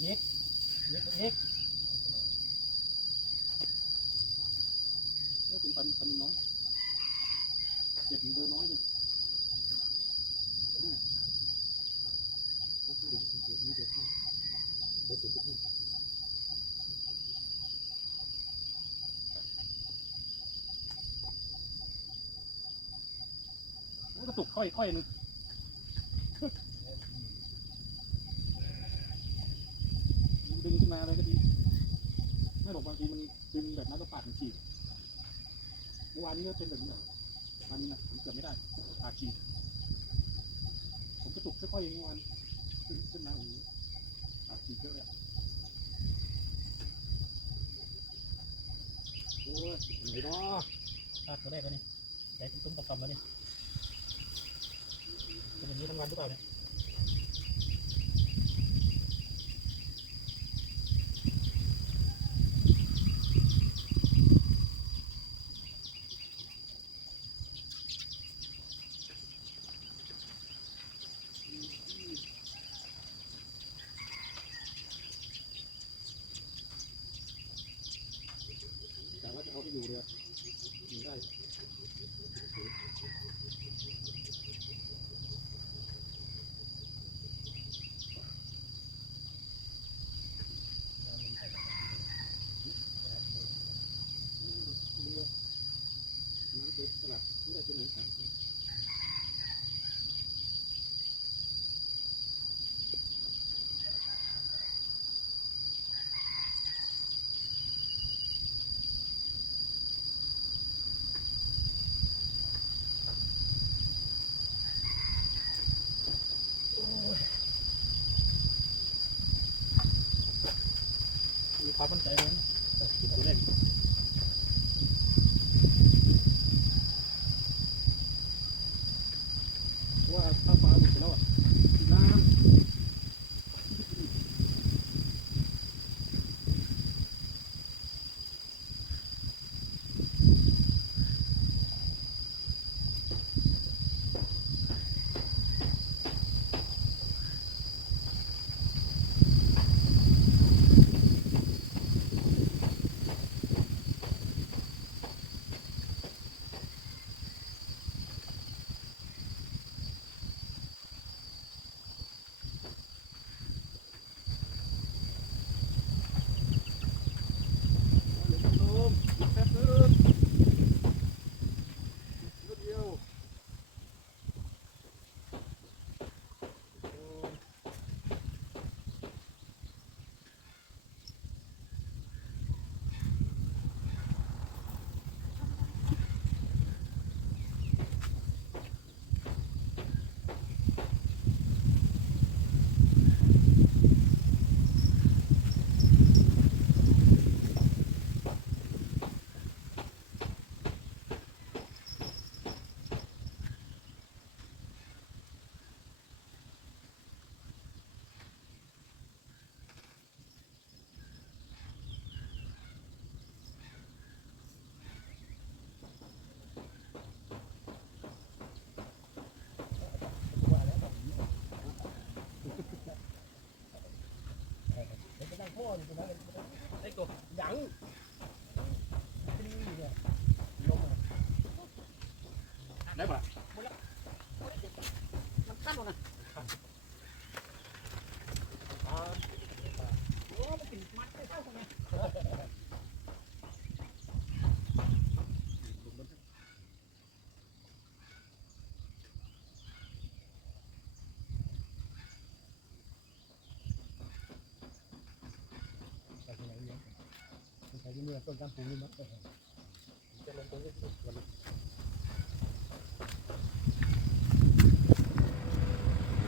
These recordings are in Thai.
เอ็กเอ็กนี่เป็นปันน้อยเด็กเบอร์น้อยเลยกระตุกค่อยๆนึงดึงขึ้นมาเลยก็ดีไม่หรอกบางทีมันดึงแบบนั้นก็ปาดมันฉีกเมื่อวานนี้ก็เป็นแบบนี้วันนี้นะผมเกือบไม่ได้ปาดฉีกผมกระตุกค่อยๆเมื่อวานขึ้นมาอย่างนี้ปาดฉีกเยอะเลยโอ้ยไหนเนาะปาดตัวแรกแล้วนี่ใจตุ้มๆต่อมๆแล้วนี่เป็นอย่างนี้ทั้งวันหรือเปล่าเนี่ยแต่ว่าจะเอาไปอยู่เลยอยู่ได้สลับไม่ได้ตัวไหนครับมีความมั่นใจเลยนะตัวแรกว่าถ้าฟ้าหลุดไปแล้วอ่ะน้ำไอ้ตัวยังได้ปะมันตั้งหมดนะโอ้มันกินมันไม่เท่ากันไงใช้ที่นี่ต้นกำปูนี่มั้งจะลงตรงนี้วันนี้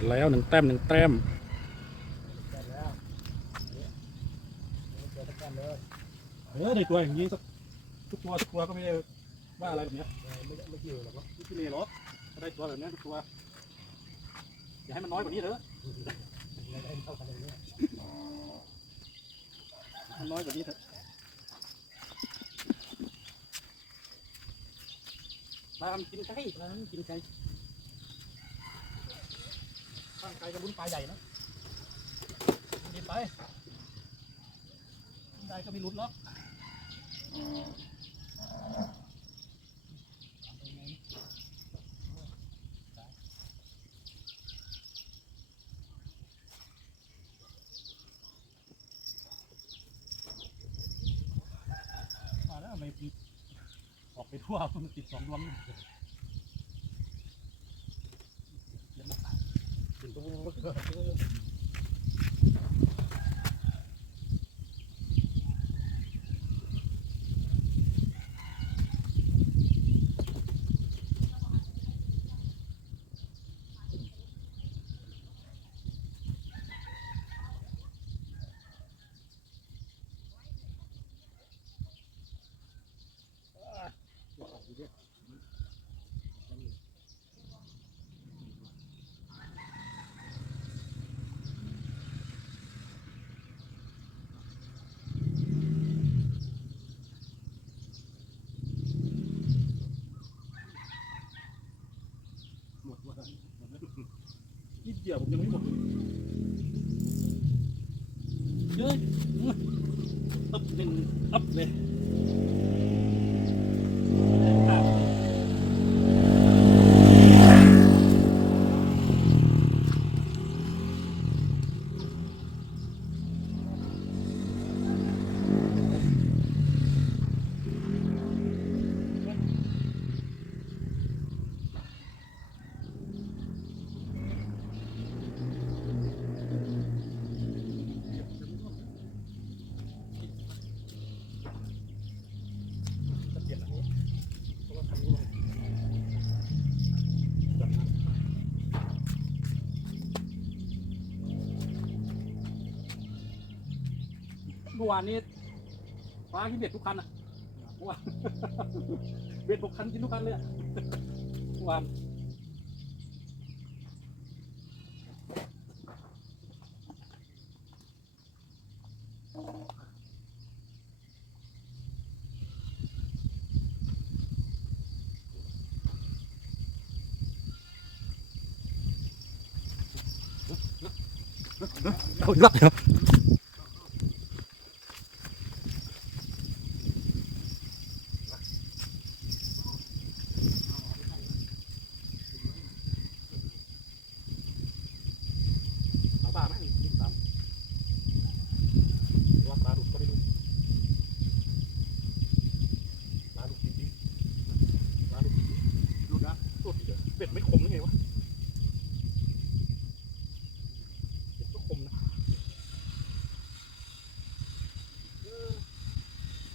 แล้ว1 แต้ม1 แต้มในตัวอย่างนี้ทุกตัวก็ไม่ได้ว่าอะไรแบบนี้ไม่เกี่ยวหรอกไม่ขี้เหร่หรอกถ้าได้ตัวแบบนี้ทุกตัวอย่าให้มันน้อยกว่านี้เถอะมันน้อยกว่านี้เถอะมากินไก่กินไก่ข้างไก่จะลุ้นปลาใหญ่นะกินไป ได้ก็ไม่หลุดหรอกมาแล้วไม่ออกไปทั่วมันติด2 ดวงเดี๋ยวมาตัดถึงตรงนี้หมดว่านิดเดียวผมยังไม่หมดเลยเยอะอัพเลยอัพเลยเมื่อวานนี้ฟ้ากินเบ็ดทุกคันอ่ะเมื่อวานเบ็ด6 คันกินทุกคันเลยเมื่อวานเอาอีกรอบเดี๋ยว หาปลาไหมยิงตามว่าปลาดุกก็ไม่รู้ปลาดุกจริงๆปลาดุกจริงๆดูนะตัวผีเบ็ดไม่คมหรือไงวะเบ็ดก็คมนะ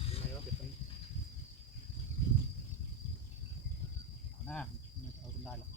ยังไงวะเบ็ดมันเอาหน้าไม่เอาจนได้หรอก